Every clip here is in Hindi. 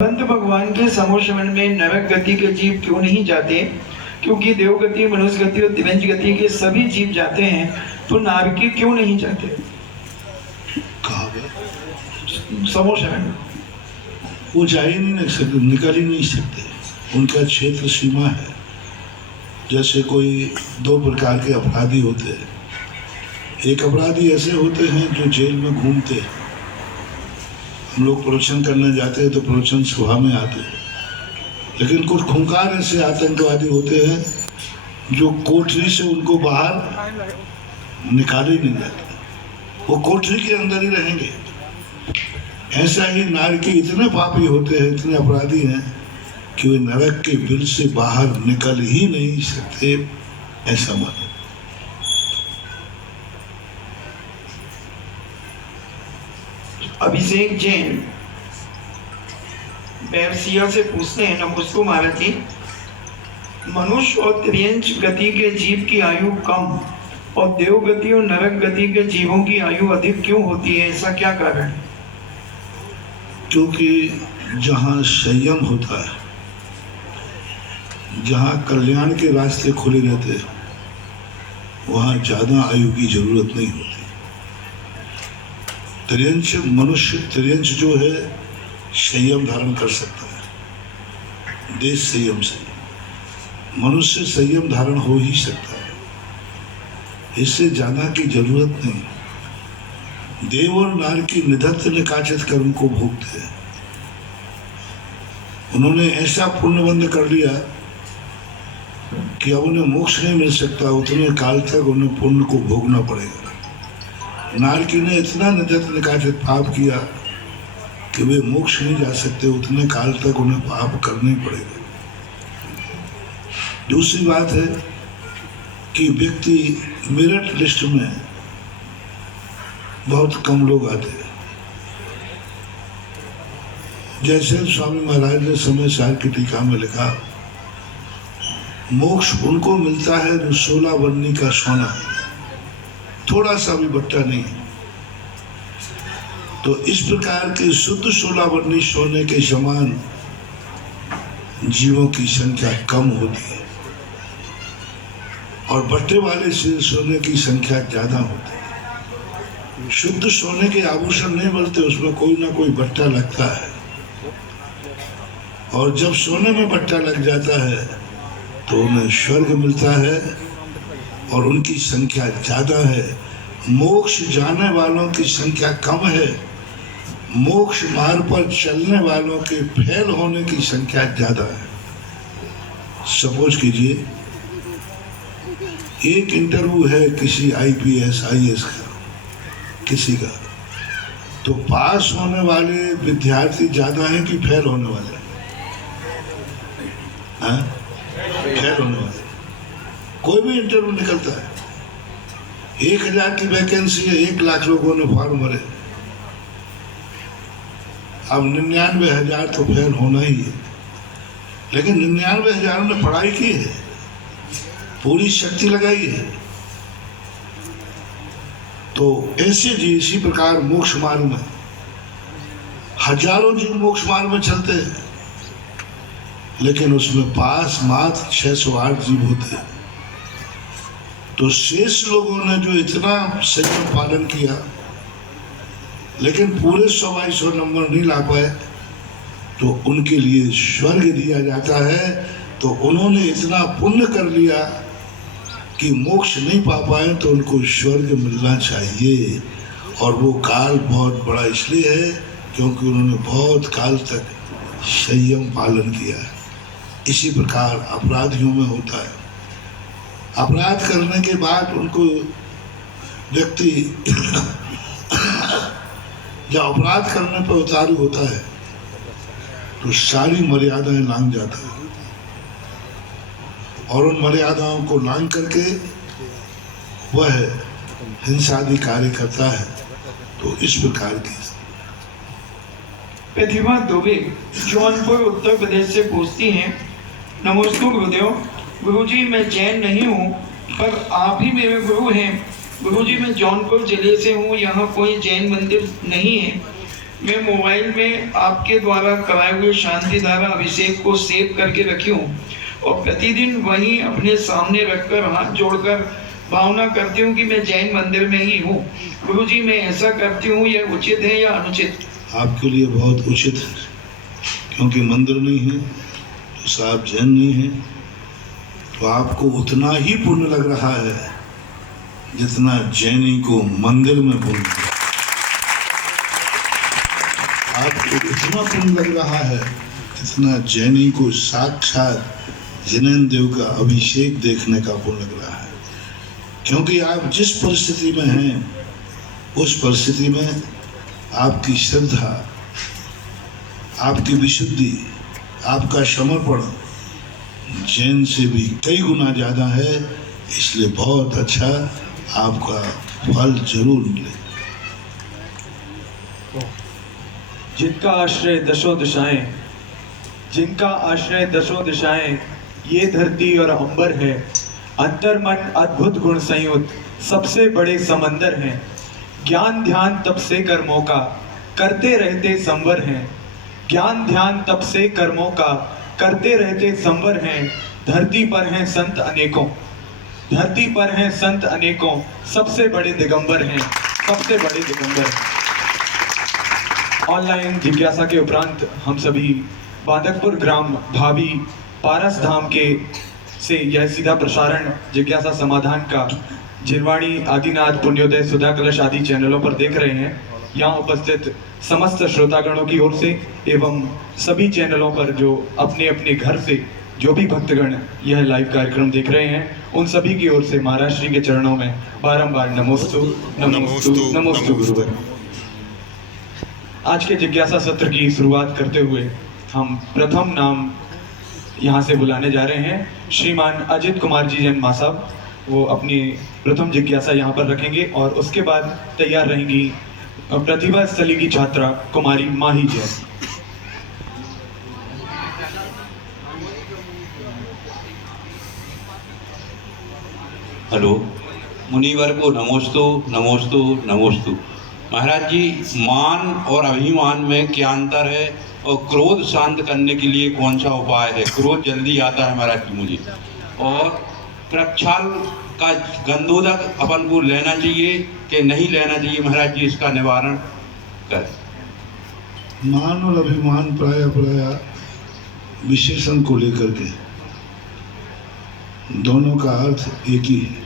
संत भगवान के समोश्रवण में नरक गति के जीव क्यों नहीं जाते? क्योंकि देवगति, मनुष्य गति और दिव्यांश गति के सभी जीव जाते हैं, तो नारकी क्यों नहीं जाते? समोश्रवण वो जा ही नहीं सकते, निकल ही नहीं सकते। उनका क्षेत्र सीमा है। जैसे कोई दो प्रकार के अपराधी होते हैं। एक अपराधी ऐसे होते हैं जो जेल में घूमते हैं। हम लोग प्रवचन करने जाते हैं तो प्रवचन सभा में आते हैं, लेकिन कुछ खूंखार ऐसे आतंकवादी होते हैं जो कोठरी से उनको बाहर निकाले ही नहीं जाते, वो कोठरी के अंदर ही रहेंगे। ऐसा ही नारकी इतने पापी होते हैं, इतने अपराधी हैं कि वे नरक के बिल से बाहर निकल ही नहीं सकते। ऐसा मानो। अभिषेक जैन बैरसिया से पूछते हैं, नमस्ते महाराज जी, मनुष्य और त्रियंश गति के जीव की आयु कम और देवगति और नरक गति के जीवों की आयु अधिक क्यों होती है? ऐसा क्या कारण है? क्योंकि जहाँ संयम होता है, जहाँ कल्याण के रास्ते खुले रहते हैं, वहाँ ज्यादा आयु की जरूरत नहीं होती। त्रियंश मनुष्य, त्रियंश जो है संयम धारण कर सकता है। देश संयम से मनुष्य संयम धारण हो ही सकता है, इससे ज्यादा की जरूरत नहीं। देव और नार की निधत्त निकाचित कर्म को भोगते हैं। उन्होंने ऐसा पुण्यबंध कर लिया कि अब उन्हें मोक्ष नहीं मिल सकता, उतने काल तक उन्हें पुण्य को भोगना पड़ेगा। नारकी ने इतना निधत्त निकाचित पाप किया कि वे मोक्ष नहीं जा सकते, उतने काल तक उन्हें पाप करना ही पड़ेगा। दूसरी बात है कि व्यक्ति मेरिट लिस्ट में बहुत कम लोग आते हैं। जैसे स्वामी महाराज ने समय सार की टीका में लिखा, मोक्ष उनको मिलता है जो 16 वर्णी का सोना, थोड़ा सा भी बट्टा नहीं। तो इस प्रकार के शुद्ध 16 वर्णी सोने के समान जीवों की संख्या कम होती है और बट्टे वाले सोने की संख्या ज्यादा होती है। शुद्ध सोने के आभूषण नहीं मिलते, उसमें कोई ना कोई बट्टा लगता है, और जब सोने में बट्टा लग जाता है तो उन्हें स्वर्ग मिलता है और उनकी संख्या ज्यादा है। मोक्ष जाने वालों की संख्या कम है, मोक्ष मार्ग पर चलने वालों के फेल होने की संख्या ज्यादा है। सपोज कीजिए एक इंटरव्यू है किसी IPS IAS का, किसी का, तो पास होने वाले विद्यार्थी ज्यादा हैं कि फेल होने वाले? फेल होने वाले। कोई भी इंटरव्यू निकलता है, 1000 की वैकेंसी है, 1 लाख लोगों ने फॉर्म भरे, अब 99,000 तो फेल होना ही है। लेकिन 99,000 ने पढ़ाई की है, पूरी शक्ति लगाई है। तो ऐसे जी इसी प्रकार मोक्ष मार्ग में हजारों जीव मोक्ष मार्ग में चलते हैं, लेकिन उसमें पास मात्र 608 जीव होते हैं। तो शेष लोगों ने जो इतना संयम पालन किया लेकिन पूरे 100-200 नंबर नहीं ला पाए, तो उनके लिए स्वर्ग दिया जाता है। तो उन्होंने इतना पुण्य कर लिया कि मोक्ष नहीं पा पाए, तो उनको स्वर्ग मिलना चाहिए। और वो काल बहुत बड़ा इसलिए है क्योंकि उन्होंने बहुत काल तक संयम पालन किया। इसी प्रकार अपराधियों में होता है। अपराध करने के बाद उनको व्यक्ति जब अपराध करने पर उतारू होता है तो सारी मर्यादाएं लांघ जाता है, और उन मर्यादाओं को लांघ करके वह हिंसादी कार्य करता है। तो इस प्रकार की प्रतिभा दुबे जौनपुर उत्तर प्रदेश से पूछती हैं, नमस्ते गुरुदेव, गुरुजी मैं जैन नहीं हूँ पर आप ही मेरे गुरु हैं। गुरुजी मैं जौनपुर जिले से हूँ, यहाँ कोई जैन मंदिर नहीं है, मैं मोबाइल में आपके द्वारा कराए हुए शांति धारा अभिषेक को सेव करके रखी हूँ और प्रतिदिन वहीं अपने सामने रखकर हाथ जोड़कर भावना करती हूँ कि मैं जैन मंदिर में ही हूँ। गुरुजी, मैं ऐसा करती हूँ, यह उचित है या अनुचित? आपके लिए बहुत उचित है, क्योंकि मंदिर नहीं है तो साहब जैन नहीं है, तो आपको उतना ही पुण्य लग रहा है जितना जैनी को मंदिर में पुण्य। आपको इतना पुण्य लग रहा है जितना जैनी को साक्षात जिनेन्द्र देव का अभिषेक देखने का पुण्य लग रहा है। क्योंकि आप जिस परिस्थिति में हैं उस परिस्थिति में आपकी श्रद्धा, आपकी विशुद्धि, आपका समर्पण जैन से भी कई गुना ज़्यादा है, इसलिए बहुत अच्छा आपका फल जरूर मिले। जिनका आश्रय दशों दिशाएं, जिनका आश्रय दशों दिशाएं, ये धरती और अंबर है। अंतर मन अद्भुत गुण संयुक्त सबसे बड़े समंदर हैं। ज्ञान ध्यान तप से कर्मों का करते रहते संवर हैं। ज्ञान ध्यान तप से कर्मों का करते रहते संवर हैं। धरती पर हैं संत अनेकों, धरती पर हैं संत अनेकों, सबसे बड़े दिगंबर हैं, सबसे बड़े दिगंबर। ऑनलाइन जिज्ञासा के उपरांत हम सभी बांदकपुर ग्राम भाभी पारस धाम के से यह सीधा प्रसारण जिज्ञासा समाधान का जिनवाणी, आदिनाथ, पुण्योदय, सुधा कलश आदि चैनलों पर देख रहे हैं। यहाँ उपस्थित समस्त श्रोतागणों की ओर से एवं सभी चैनलों पर जो अपने अपने घर से जो भी भक्तगण यह लाइव कार्यक्रम देख रहे हैं, उन सभी की ओर से महाराज श्री के चरणों में बारंबार नमोस्तु नमोस्तु नमोस्तु गुरुवर। आज के जिज्ञासा सत्र की शुरुआत करते हुए हम प्रथम नाम यहाँ से बुलाने जा रहे हैं श्रीमान अजित कुमार जी जैन मां साहब। वो अपनी प्रथम जिज्ञासा यहाँ पर रखेंगे और उसके बाद तैयार रहेंगी प्रतिभा स्थली की छात्रा कुमारी माही जैन। हेलो, मुनिवर को नमोस्तु नमोस्तु नमोस्तु। महाराज जी, मान और अभिमान में क्या अंतर है और क्रोध शांत करने के लिए कौन सा उपाय है? क्रोध जल्दी आता है महाराज जी मुझे। और प्रक्षाल का गंधोदक अपन को लेना चाहिए कि नहीं लेना चाहिए महाराज जी, इसका निवारण कर। मान और अभिमान प्राय विशेषण को लेकर के दोनों का अर्थ एक ही है,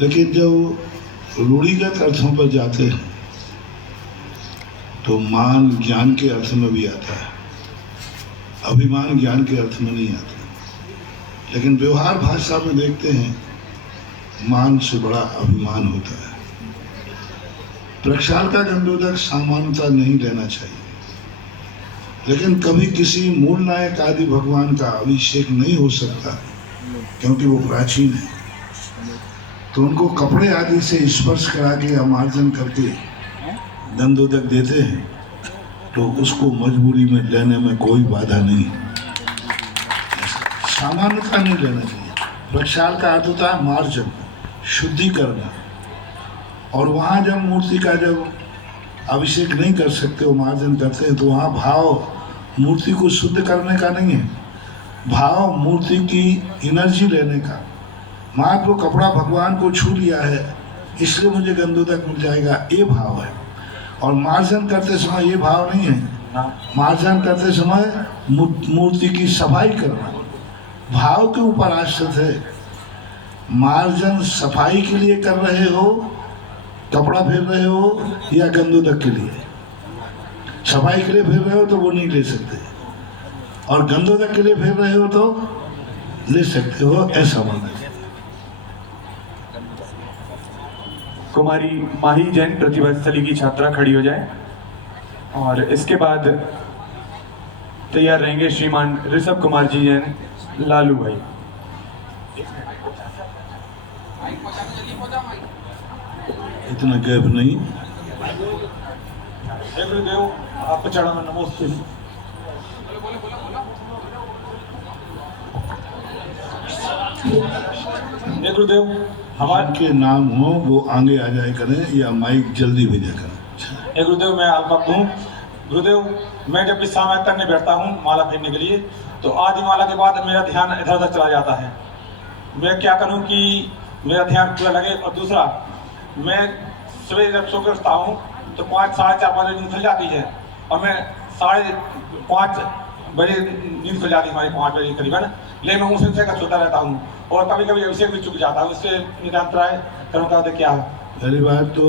लेकिन जब रूढ़िगत अर्थों पर जाते हैं तो मान ज्ञान के अर्थ में भी आता है, अभिमान ज्ञान के अर्थ में नहीं आता। लेकिन व्यवहार भाषा में देखते हैं मान से बड़ा अभिमान होता है। प्रक्षाल का गंधोदक सामान्यता नहीं लेना चाहिए, लेकिन कभी किसी मूल नायक आदि भगवान का अभिषेक नहीं हो सकता क्योंकि वो प्राचीन है, तो उनको कपड़े आदि से स्पर्श करा के या मार्जन करके गंधोदक देते हैं, तो उसको मजबूरी में लेने में कोई बाधा नहीं, सामान्यता नहीं लेना चाहिए। प्रक्षाल का अर्थ होता है मार्जन, शुद्धि करना। और वहाँ जब मूर्ति का जब अभिषेक नहीं कर सकते, वो मार्जन करते हैं, तो वहाँ भाव मूर्ति को शुद्ध करने का नहीं है, भाव मूर्ति की एनर्जी लेने का। माँ तो कपड़ा भगवान को छू लिया है इसलिए मुझे गंधोदक मिल जाएगा, ये भाव है। और मार्जन करते समय ये भाव नहीं है, मार्जन करते समय मूर्ति की सफाई करना भाव के ऊपर आश्रित है। मार्जन सफाई के लिए कर रहे हो, कपड़ा फेर रहे हो, या गंधोदक के लिए? सफाई के लिए फेर रहे हो तो वो नहीं ले सकते, और गंधोदक के लिए फेर रहे हो तो ले सकते हो, ऐसा मानना है। कुमारी माही जैन प्रतिभा स्थली की छात्रा खड़ी हो जाए और इसके बाद तैयार रहेंगे श्रीमान ऋषभ कुमार जी जैन लालू भाई। इतना गैप नहीं। गुरुदेव आप चढ़ा नमोस्तु। गुरुदेव हमारे के नाम हो वो आगे आ जाए करें या माइक जल्दी भेजा करें। हे गुरुदेव, मैं अल्पभक्त हूँ। गुरुदेव, मैं जब भी सामने करने बैठता हूँ माला फेरने के लिए, तो आधी माला के बाद मेरा ध्यान इधर उधर चला जाता है। मैं क्या करूँ कि मेरा ध्यान पूरा लगे। और दूसरा, मैं सुबह जब सोकर उठता हूँ तो 5, साढ़े 4, 5 बजे नींद खुल जाती है, और मैं 5:30 बजे नींद खुल जाती है, हमारी 5 बजे करीबन। लेकिन मैं उसी का सोता रहता हूँ, और कभी कभी अभिषेक भी चुक जाता हूँ। इससे निरंतराय कर्म का क्या है? पहली बात तो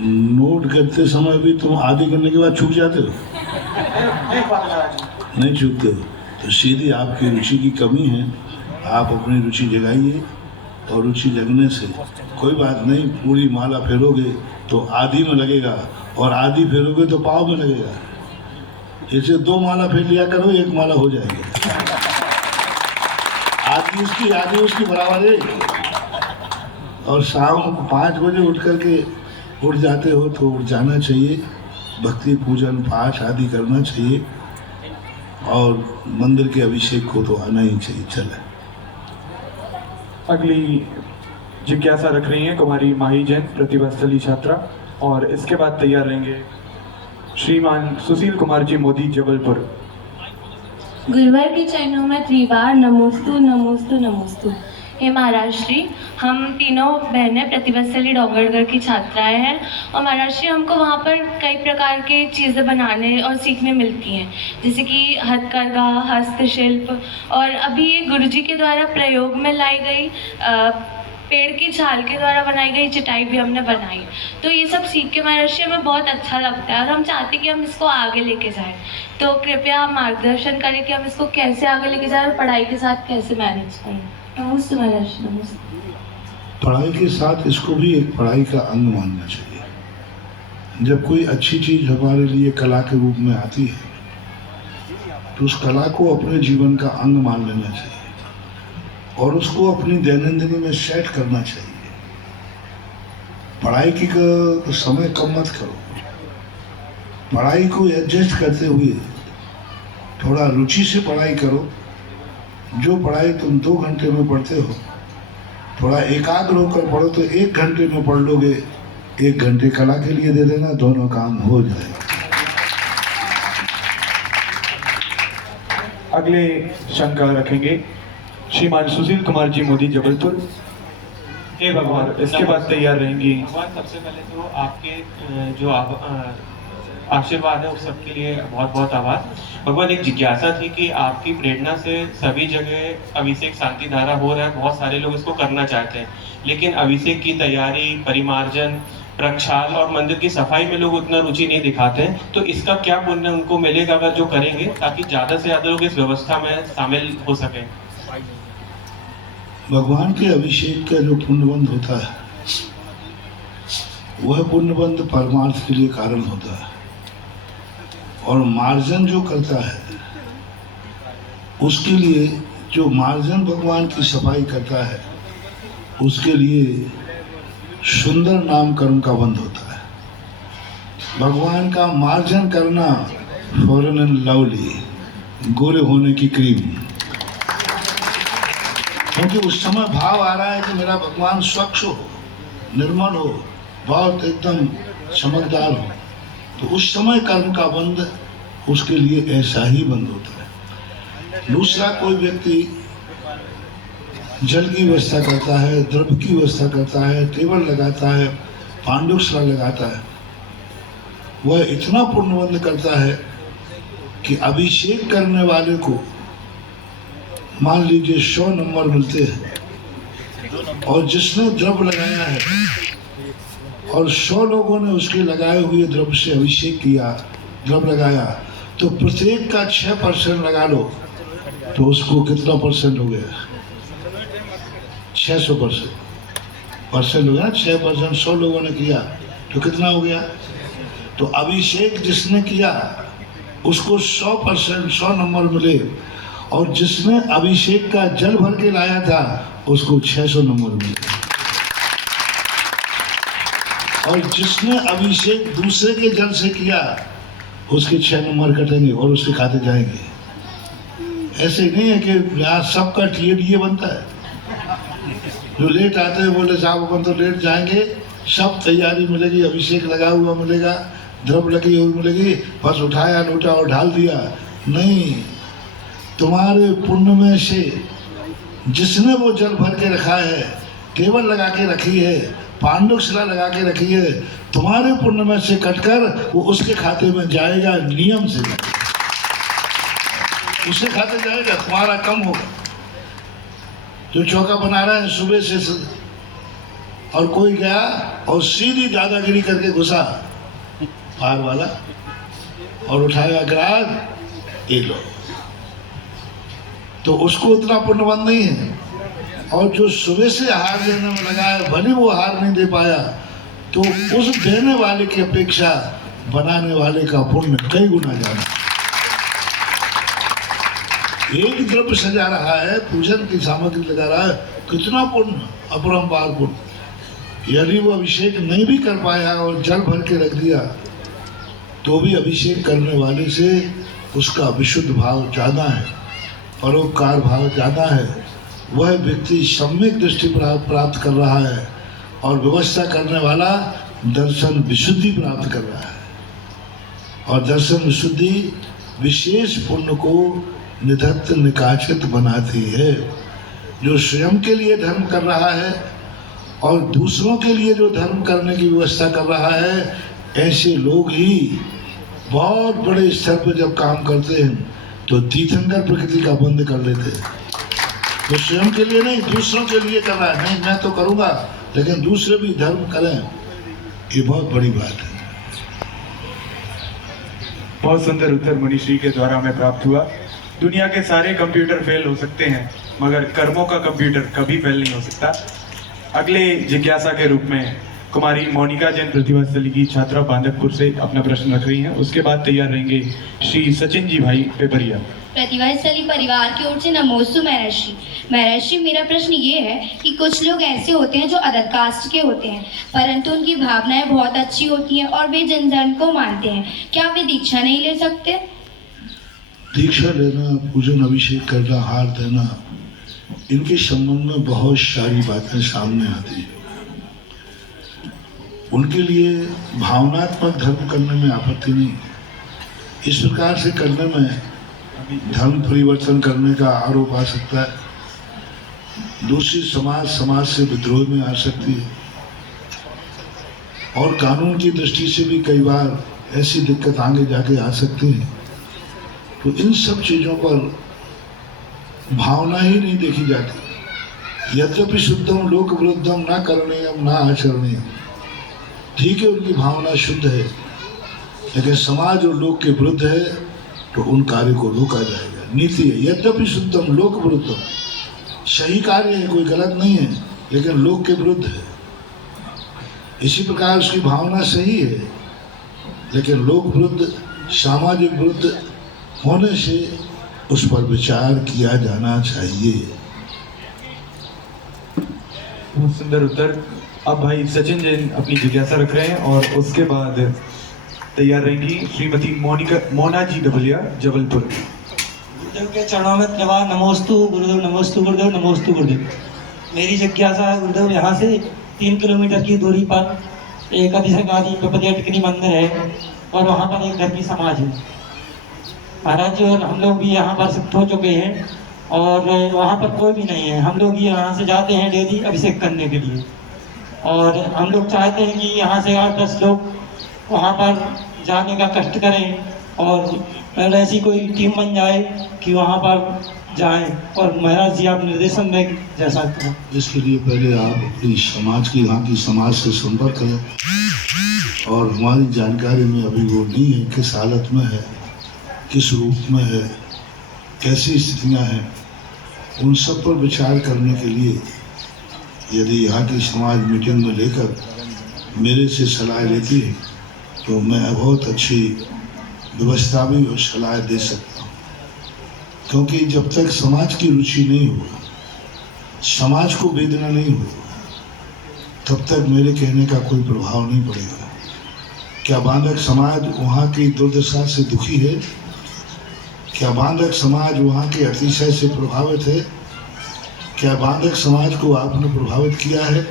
नोट करते समय भी तुम आदि करने के बाद छूट जाते हो? नहीं छूटते हो, तो सीधी आपकी रुचि की कमी है। आप अपनी रुचि जगाइए, और रुचि जगने से कोई बात नहीं, पूरी माला फेरोगे तो आदि में लगेगा, और आदि फेरोगे तो पाव में लगेगा। ऐसे 2 माला फेर लिया करो, 1 माला हो जाएगी। आदि उसकी बराबर है। और शाम को 5 बजे उठ जाते हो तो उठ जाना चाहिए, भक्ति पूजन पाठ आदि करना चाहिए, और मंदिर के अभिषेक को तो आना ही चाहिए। चले अगली जिज्ञासा रख रही हैं कुमारी माही जैन, प्रतिभास्थली छात्रा, और इसके बाद तैयार रहेंगे श्रीमान सुशील कुमार जी मोदी, जबलपुर। गुरुवर के चरणों में त्रिवार नमोस्तु नमोस्तु नमोस्तु। हे महाराज श्री, हम तीनों बहनें प्रतिभास्थली डोंगरगढ़ की छात्राएं हैं, और महाराज श्री हमको वहाँ पर कई प्रकार के चीज़ें बनाने और सीखने मिलती हैं, जैसे कि हथकरघा, हस्तशिल्प, और अभी ये गुरुजी के द्वारा प्रयोग में लाई गई पेड़ की छाल के द्वारा बनाई गई चटाई भी हमने बनाई। तो ये सब सीख के महाराज श्री हमें बहुत अच्छा लगता है, और हम चाहते हैं कि हम इसको आगे लेके जाएं। तो कृपया मार्गदर्शन करें कि हम इसको कैसे आगे लेके जाएं और पढ़ाई के साथ कैसे मैनेज करें। नमस्ते महाराज, नमस्ते। पढ़ाई के साथ इसको भी एक पढ़ाई का अंग मानना चाहिए। जब कोई अच्छी चीज हमारे लिए कला के रूप में आती है तो उस कला को अपने जीवन का अंग मान लेना चाहिए, और उसको अपनी दैनंदिनी में सेट करना चाहिए। पढ़ाई की समय कम मत करो, पढ़ाई को एडजस्ट करते हुए थोड़ा रुचि से पढ़ाई करो। जो पढ़ाई तुम 2 घंटे में पढ़ते हो, थोड़ा एकाग्र होकर पढ़ो तो 1 घंटे में पढ़ लोगे। 1 घंटे कला के लिए दे देना, दोनों काम हो जाएगा। अगले शंका रखेंगे श्रीमान सुशील कुमार जी मोदी, जबलपुर। हे भगवान, इसके बाद तैयार रहेंगी भगवान, सबसे पहले तो आपके जो आशीर्वाद है उस सबके लिए बहुत बहुत आभार। भगवान, एक जिज्ञासा थी कि आपकी प्रेरणा से सभी जगह अभिषेक शांति धारा हो रहा है, बहुत सारे लोग इसको करना चाहते हैं, लेकिन अभिषेक की तैयारी, परिमार्जन, प्रक्षाल और मंदिर की सफाई में लोग उतना रुचि नहीं दिखाते हैं। तो इसका क्या पुण्य उनको मिलेगा अगर जो करेंगे, ताकि ज़्यादा से ज़्यादा लोग इस व्यवस्था में शामिल हो सकें? भगवान के अभिषेक का जो पुण्यबंध होता है, वह पुण्यबंध परमार्थ के लिए कारण होता है, और मार्जन जो करता है उसके लिए, जो मार्जन भगवान की सफाई करता है उसके लिए सुंदर नाम कर्म का बंध होता है। भगवान का मार्जन करना फॉरेन एंड लवली, गोरे होने की क्रीम, क्योंकि उस समय भाव आ रहा है कि मेरा भगवान स्वच्छ हो, निर्मल हो, बहुत एकदम चमकदार हो, तो उस समय कर्म का बंध उसके लिए ऐसा ही बंद होता है। दूसरा, कोई व्यक्ति जल की व्यवस्था करता है, द्रव्य की व्यवस्था करता है, टेबल लगाता है, पांडुशाला लगाता है, वह इतना पुण्यबंध करता है कि अभिषेक करने वाले को मान लीजिए 100 नंबर मिलते हैं, और जिसने द्रव्य लगाया है और 100 लोगों ने उसके लगाए हुए द्रव्य से अभिषेक किया, द्रव्य लगाया, तो प्रत्येक का 6% लगा लो तो उसको कितना परसेंट हो गया? 600% हो गया। 6% 100 लोगों ने किया तो कितना हो गया? तो अभिषेक जिसने किया उसको 100% 100 नंबर मिले, और जिसने अभिषेक का जल भर के लाया था उसको 600 नंबर मिले, और जिसने अभिषेक दूसरे के जल से किया उसके 6 नंबर कटेंगे और उसके खाते जाएंगे। ऐसे नहीं है कि यहाँ सबका टीए बनता है। जो लेट आते हैं बोले साहब अपन तो लेट जाएंगे, सब तैयारी मिलेगी, अभिषेक लगा हुआ मिलेगा, द्रव लगी हुई मिलेगी, बस उठाया लोटा और ढाल दिया, नहीं। तुम्हारे पुण्य में से जिसने वो जल भर के रखा है, केवल लगा के रखी है, पांडव शिला लगा के रखी है, तुम्हारे पुण्य में से कटकर वो उसके खाते में जाएगा, नियम से जाएगा, उसके खाते जाएगा, तुम्हारा कम होगा। जो चौका बना रहा है सुबह से, और कोई गया और सीधी दादागिरी करके घुसा पार वाला और उठाया ग्रास, ये लो, तो उसको उतना पुण्यवान नहीं है। और जो सुबह से हार देने में लगा है, भले वो हार नहीं दे पाया, तो उस देने वाले की अपेक्षा बनाने वाले का पुण्य कई गुना ज्यादा। एक द्रव्य सजा रहा है, पूजन की सामग्री लगा रहा है, कितना पुण्य, अपरंपार पुण्य। यदि वो अभिषेक नहीं भी कर पाया और जल भर के रख दिया, तो भी अभिषेक करने वाले से उसका विशुद्ध भाव ज़्यादा है, परोपकार भाव ज़्यादा है। वह व्यक्ति सम्यक दृष्टि प्राप्त कर रहा है और व्यवस्था करने वाला दर्शन विशुद्धि प्राप्त कर रहा है। और दर्शन विशुद्धि विशेष पुण्य को निधत्त निकाचित बनाती है। जो स्वयं के लिए धर्म कर रहा है और दूसरों के लिए जो धर्म करने की व्यवस्था कर रहा है, ऐसे लोग ही बहुत बड़े स्तर पर जब काम करते हैं तो तीर्थंकर प्रकृति का बंद कर लेते हैं। तो स्वयं के लिए नहीं, दूसरों के लिए कर रहा है, नहीं मैं तो करूँगा लेकिन दूसरे भी धर्म करें, ये बहुत बड़ी बात है। बहुत सुंदर उत्तर मुनिश्री के द्वारा हमें प्राप्त हुआ। दुनिया के सारे कंप्यूटर फेल हो सकते हैं, मगर कर्मों का कंप्यूटर कभी फेल नहीं हो सकता। अगले जिज्ञासा के रूप में कुमारी मोनिका जैन प्रतिभास्थली की छात्रा बांधकपुर से अपना प्रश्न रख रही हैं। उसके बाद तैयार रहेंगे श्री सचिन जी भाई पेपरिया। प्रतिभास्थली परिवार की ओर से नमोस्तु महर्षि। महर्षि, मेरा प्रश्न ये है कि कुछ लोग ऐसे होते हैं जो अदर कास्ट के होते हैं, परंतु उनकी भावनाएं बहुत अच्छी होती हैं और वे जन जन को मानते हैं, क्या वे दीक्षा नहीं ले सकते? दीक्षा लेना, पूजन अभिषेक करना, हार देना, इनके संबंध में बहुत सारी बातें सामने आती हैं। उनके लिए भावनात्मक धर्म करने में आपत्ति नहीं। इस प्रकार से करने में धर्म परिवर्तन करने का आरोप आ सकता है। दूसरी समाज से विद्रोह में आ सकती है और कानून की दृष्टि से भी कई बार ऐसी दिक्कत आगे जाके आ सकती है। तो इन सब चीज़ों पर भावना ही नहीं देखी जाती। यद्यपि शुद्धम लोक विरुद्धम न करणीयम न आचरणीयम, ठीक है उनकी भावना शुद्ध है, लेकिन समाज और लोक के विरुद्ध है तो उन कार्य को रोका जाएगा। नीति है यद्यपि शुद्धम लोक विरुद्धम, सही कार्य है, कोई गलत नहीं है, लेकिन लोक के विरुद्ध है। इसी प्रकार उसकी भावना सही है, लेकिन लोक विरुद्ध, सामाजिक विरुद्ध होने से उस पर विचार किया जाना चाहिए। बहुत सुंदर उत्तर। अब भाई सचिन जैन अपनी जिज्ञासा रख रहे हैं और उसके बाद तैयार रहेंगी श्रीमती मोना जी डबलिया जबलपुर। गुरुदेव के चरणों में प्रवाह नमोस्तु गुरुदेव, नमोस्तु गुरुदेव, नमोस्तु गुरुदेव। मेरी जिज्ञासा है गुरुदेव, यहाँ से 3 किलोमीटर की दूरी पर एक अधिसंगादी पर्यटकनी मंदिर है और वहाँ पर एक धर्मी समाज है महाराज जी, और हम लोग भी यहाँ पर शिफ्ट हो चुके हैं और वहाँ पर कोई भी नहीं है। हम लोग यहाँ से जाते हैं डेली अभिषेक करने के लिए और हम लोग चाहते हैं कि यहाँ से 8-10 लोग वहाँ पर जाने का कष्ट करें और ऐसी कोई टीम बन जाए कि वहाँ पर जाएं। और महाराज जी आप निर्देशन दें जैसा करें। इसके लिए पहले आप अपनी समाज की, यहाँ की समाज से संपर्क करें और हमारी जानकारी में अभी वो नहीं है किस हालत में है, किस रूप में है, कैसी स्थितियाँ हैं, उन सब पर विचार करने के लिए यदि यहाँ की समाज मीटिंग में लेकर मेरे से सलाह लेती है तो मैं बहुत अच्छी व्यवस्था भी और सलाह दे सकता हूँ। क्योंकि जब तक समाज की रुचि नहीं हो, समाज को वेदना नहीं हो, तब तक मेरे कहने का कोई प्रभाव नहीं पड़ेगा। क्या बांधक समाज वहाँ की दुर्दशा से दुखी है? क्या बांधक समाज वहाँ के अतिशय से प्रभावित है? क्या बांधक समाज को आपने प्रभावित किया है?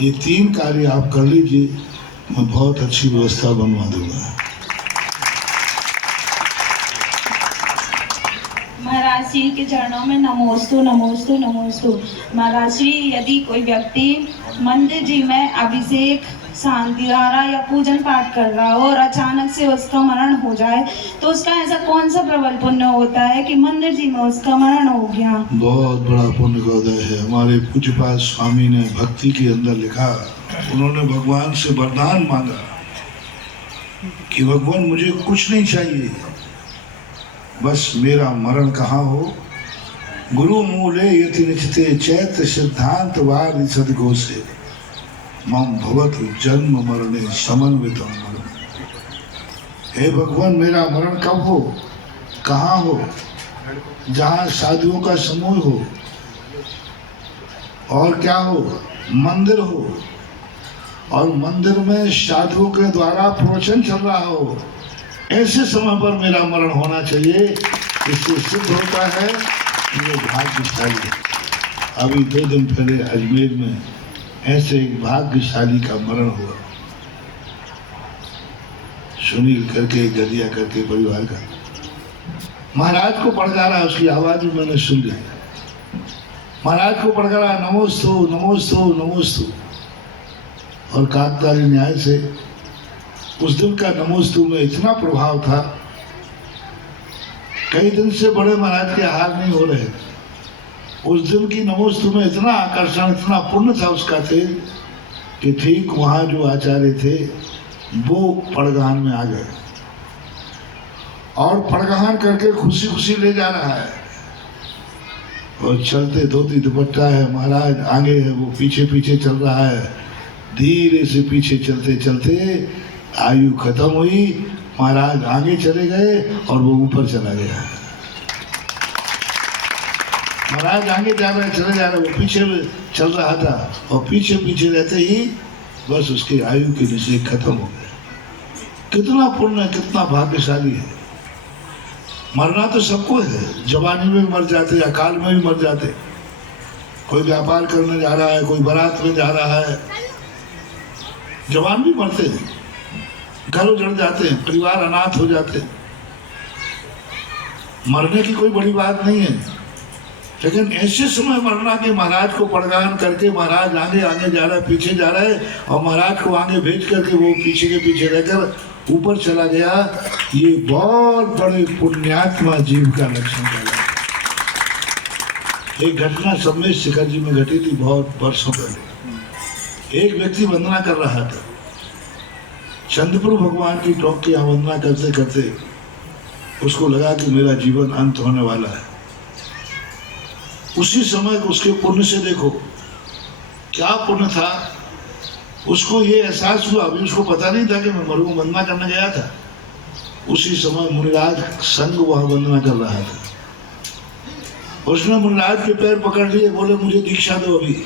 ये 3 कार्य आप कर लीजिए मैं बहुत अच्छी व्यवस्था बनवा दूंगा। महाराज जी के चरणों में नमोस्तु नमोस्तु नमोस्तु। महाराज जी, यदि कोई व्यक्ति मंदिर जी में अभिषेक, शांति धारा या पूजन पाठ कर रहा हो और अचानक से उसका मरण हो जाए तो उसका ऐसा कौन सा प्रबल पुण्य होता है कि मंदिर जी में उसका मरण हो गया? बहुत बड़ा पुण्य का उदय है। हमारे पूज्यपाद स्वामी ने भक्ति के अंदर लिखा, उन्होंने भगवान से वरदान मांगा कि भगवान मुझे कुछ नहीं चाहिए, बस मेरा मरण कहाँ हो। गुरु मूले यति निचिते चैत्र सिद्धांत वाद सदगोसे मम भवत जन्म मरणे समन्वितम मरण। हे भगवान, मेरा मरण कब हो, कहाँ हो? जहाँ साधुओं का समूह हो, और क्या हो, मंदिर हो, और मंदिर में साधुओं के द्वारा प्रवचन चल रहा हो, ऐसे समय पर मेरा मरण होना चाहिए। इससे सिद्ध होता है कि ये भाग्यशाली है। अभी 2 दिन पहले अजमेर में ऐसे एक भाग्यशाली का मरण हुआ, सुनील करके, गदिया करके परिवार का। महाराज को पड़कारा, उसकी आवाज भी मैंने सुन ली। महाराज को पड़कारा, नमोस्तु नमोस्तु नमोस्तु। और काकताली न्याय से उस दिन का नमोस्तु में इतना प्रभाव था, कई दिन से बड़े महाराज के हार नहीं हो रहे। उस दिन की नमोस्तु में इतना आकर्षण, इतना पुण्य था उसका तेज कि ठीक वहाँ जो आचार्य थे वो पड़गान में आ गए और पड़गान करके खुशी खुशी ले जा रहा है। और चलते धोती दुपट्टा है, महाराज आगे है, वो पीछे पीछे चल रहा है। धीरे से पीछे चलते चलते आयु खत्म हुई, महाराज आगे चले गए और वो ऊपर चला गया। महाराज आगे जा रहे, चले जा रहे, वो पीछे चल रहा था और पीछे पीछे रहते ही बस उसके आयु के निश्चय खत्म हो गए। कितना पुण्य, कितना भाग्यशाली है। मरना तो सबको है, जवानी में भी मर जाते, अकाल में भी मर जाते। कोई व्यापार करने जा रहा है, कोई बारात में जा रहा है, जवान भी मरते हैं, घर उजड़ जाते हैं, परिवार अनाथ हो जाते हैं। मरने की कोई बड़ी बात नहीं है, लेकिन ऐसे समय मरना कि महाराज को पड़गान करके महाराज आगे आगे जा रहा है, पीछे जा रहा है, और महाराज को आगे भेज करके वो पीछे के पीछे रहकर ऊपर चला गया। ये बहुत बड़े पुण्यात्मा जीव का लक्षण है। एक घटना सम्मेद शिखर जी में घटी थी बहुत वर्षों पहले। एक व्यक्ति वंदना कर रहा था, चंद्रप्रभु भगवान की टॉप की वंदना करते करते उसको लगा कि मेरा जीवन अंत होने वाला है। उसी समय उसके पुण्य से देखो क्या पुण्य था, उसको ये एहसास हुआ, अभी उसको पता नहीं था कि मैं मरूं, वंदना करने गया था। उसी समय मुनिराज संग वह वंदना कर रहा था। उसने मुनिराज के पैर पकड़ लिए, बोले मुझे दीक्षा दो, अभी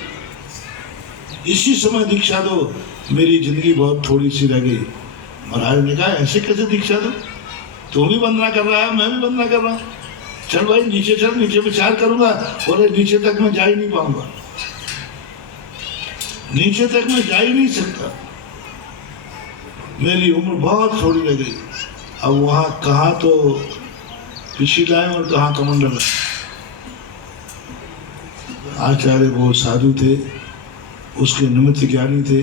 इसी समय दीक्षा दो, मेरी जिंदगी बहुत थोड़ी सी रह गई। महाराज ने कहा ऐसे कैसे दीक्षा दो, तू भी वंदना कर रहा है, मैं भी वंदना कर रहा हूँ, चल भाई नीचे चल, नीचे विचार करूंगा। बोले नीचे तक मैं जा ही नहीं पाऊंगा, नीचे तक मैं जा ही नहीं सकता, मेरी उम्र बहुत थोड़ी रह गई। अब वहां कहाँ तो पिछला है और कहाँ कमंडल है। आचार्य बहुत साधु थे, उसके निमित्त ज्ञानी थे,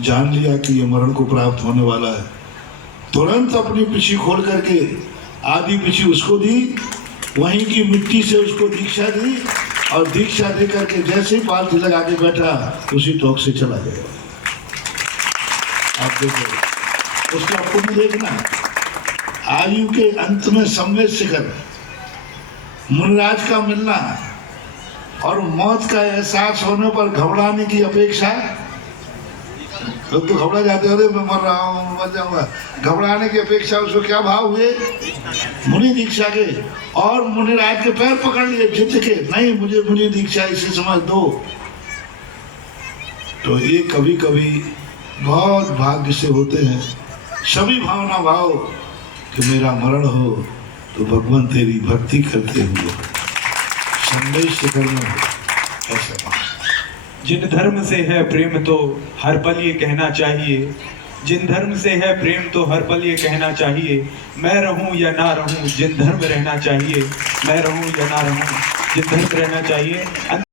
जान लिया कि ये मरण को प्राप्त होने वाला है। तुरंत अपनी पिछी खोल करके आधी पिछी उसको दी, वहीं की मिट्टी से उसको दीक्षा दी, और दीक्षा दे करके जैसे ही पालथी लगा के बैठा उसी टोक से चला गया। आप देखो उसका पुण्य देखना। आयु के अंत में सम्मेद शिखर, मुनिराज का मिलना और मौत का एहसास होने पर घबराने की अपेक्षा, लोग तो घबरा जाते, अरे मैं मर रहा हूँ, मर जाऊंगा। घबराने की अपेक्षा उसको क्या भाव हुए, मुनि दीक्षा के, और मुनिराज के पैर पकड़ लिए जिद के, नहीं मुझे मुनि दीक्षा इसी समय दो। तो ये कभी कभी बहुत भाग्य से होते हैं सभी भावना भाव कि मेरा मरण हो तो भगवान तेरी भक्ति करते हुए संदेश करना ऐसा। जिन धर्म से है प्रेम तो हर पल ये कहना चाहिए, जिन धर्म से है प्रेम तो हर पल ये कहना चाहिए, मैं रहूं या ना रहूं जिन धर्म रहना चाहिए, मैं रहूं या ना रहूं जिन धर्म रहना चाहिए।